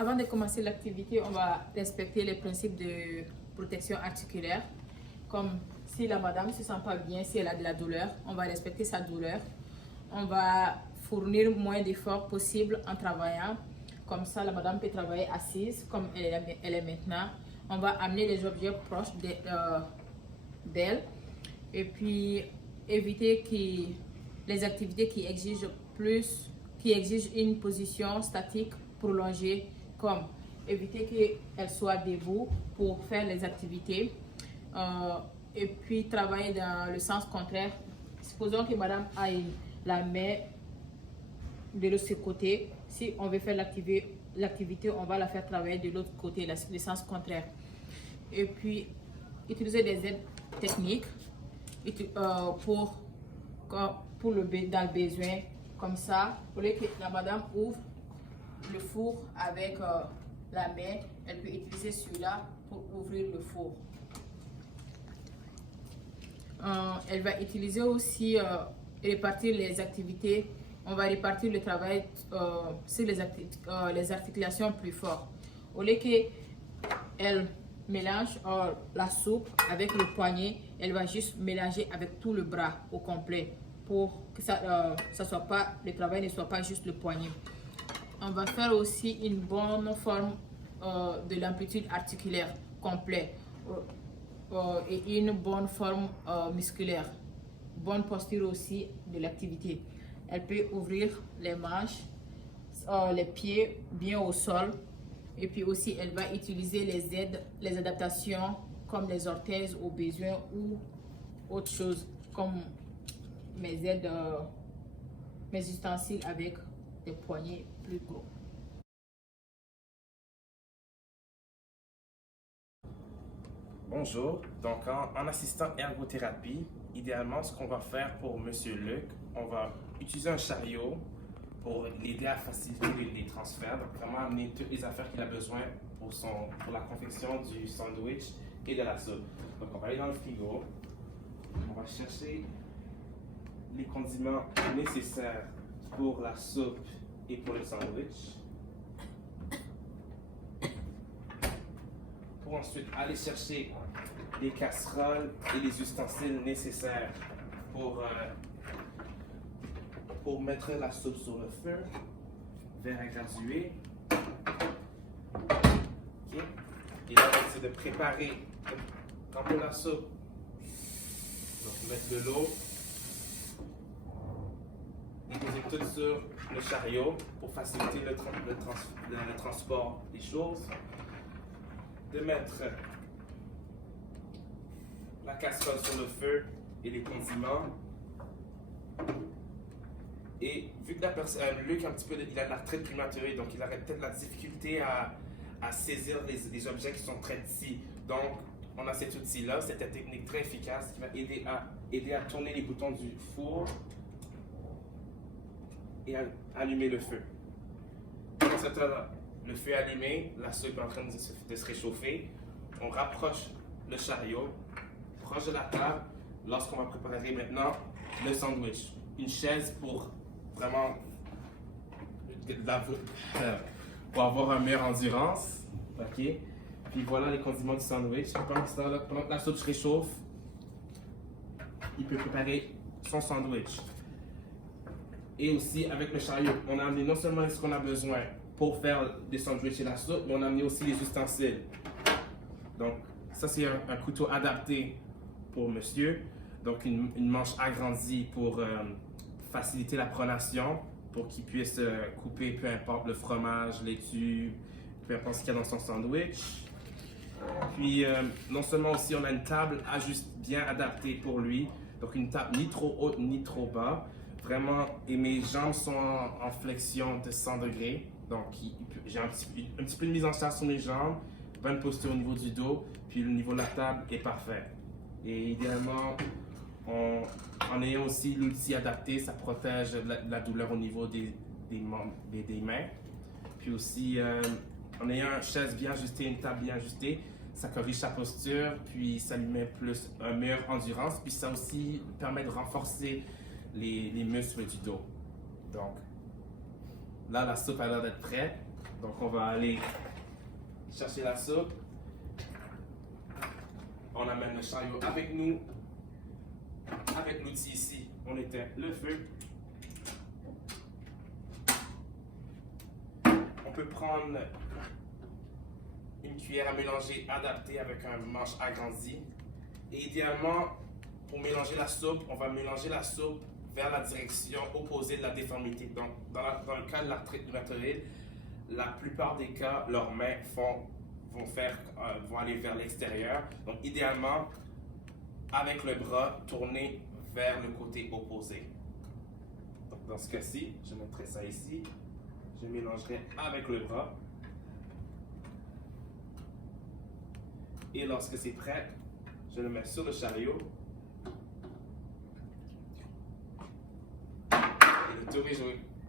Avant de commencer l'activité, on va respecter les principes de protection articulaire. Comme si la madame ne se sent pas bien, si elle a de la douleur, on va respecter sa douleur. On va fournir moins d'efforts possible en travaillant. Comme ça, la madame peut travailler assise, comme elle est maintenant. On va amener les objets proches d'elle. Et puis, éviter les activités qui exigent une position statique prolongée, comme éviter qu'elle soit debout pour faire les activités. Et puis, travailler dans le sens contraire. Supposons que madame a la main de l'autre côté. Si on veut faire l'activité, on va la faire travailler de l'autre côté, le sens contraire. Et puis, utiliser des aides techniques dans le besoin. Comme ça, pour que la madame ouvre le four avec la main, elle peut utiliser celui-là pour ouvrir le four. Elle va utiliser aussi répartir les activités. On va répartir le travail sur les articulations plus fortes. Au lieu qu'elle mélange la soupe avec le poignet, elle va juste mélanger avec tout le bras au complet pour que le travail ne soit pas juste le poignet. On va faire aussi une bonne forme de l'amplitude articulaire complète et une bonne forme musculaire. Bonne posture aussi de l'activité. Elle peut ouvrir les manches, les pieds bien au sol. Et puis aussi, elle va utiliser les adaptations comme les orthèses au besoin ou autre chose comme mes ustensiles avec des poignets plus gros. Bonjour, donc en assistant ergothérapie, idéalement ce qu'on va faire pour Monsieur Luc, on va utiliser un chariot pour l'aider à faciliter les transferts, donc vraiment amener toutes les affaires qu'il a besoin pour la confection du sandwich et de la soupe. Donc on va aller dans le frigo, on va chercher les condiments nécessaires pour la soupe et pour le sandwich. Pour ensuite aller chercher les casseroles et les ustensiles nécessaires pour mettre la soupe sur le feu, verre à graduer. Okay. Et là, on essaie de préparer, remplir la soupe. Donc, mettre de l'eau, déposer tout sur le chariot pour faciliter le transport des choses. De mettre la casserole sur le feu et les condiments. Et vu que Luc un petit peu, il a de l'arthrite prématurée, donc il aurait peut-être la difficulté à saisir les objets qui sont très petits. Donc, on a cet outil-là, cette technique très efficace qui va aider à tourner les boutons du four et à allumer le feu. Dans ce temps-là, le feu est allumé, la soupe est en train de se réchauffer. On rapproche le chariot, proche de la table, lorsqu'on va préparer maintenant le sandwich. Une chaise pour vraiment pour avoir une meilleure endurance. Ok. Puis voilà les condiments du sandwich. Pendant que la soupe se réchauffe, il peut préparer son sandwich. Et aussi avec le chariot, on a amené non seulement ce qu'on a besoin pour faire des sandwichs et la soupe, mais on a amené aussi les ustensiles. Donc ça c'est un couteau adapté pour monsieur. Donc une manche agrandie pour faciliter la pronation, pour qu'il puisse couper peu importe le fromage, les tubes, peu importe ce qu'il y a dans son sandwich. Puis non seulement aussi on a une table bien adaptée pour lui, donc une table ni trop haute ni trop bas. Vraiment, et mes jambes sont en flexion de 100 degrés, donc j'ai un petit peu de mise en charge sur mes jambes, bonne posture au niveau du dos, puis le niveau de la table est parfait. Et idéalement, en ayant aussi l'outil adapté, ça protège la douleur au niveau des mains. Puis aussi, en ayant une chaise bien ajustée, une table bien ajustée, ça corrige sa posture, puis ça lui met une meilleure endurance, puis ça aussi permet de renforcer les muscles du dos. Donc, là, la soupe a l'air d'être prête. Donc on va aller chercher la soupe. On amène le chariot avec nous. Avec l'outil ici, on éteint le feu. On peut prendre une cuillère à mélanger adaptée avec un manche agrandi. Et idéalement, pour mélanger la soupe, on va mélanger la soupe vers la direction opposée de la déformité. Donc, dans le cas de l'arthrite rhumatoïde, la plupart des cas, leurs mains vont aller vers l'extérieur. Donc, idéalement, avec le bras tourné vers le côté opposé. Donc, dans ce cas-ci, je mettrai ça ici. Je mélangerai avec le bras. Et lorsque c'est prêt, je le mets sur le chariot. Et le tour est joué.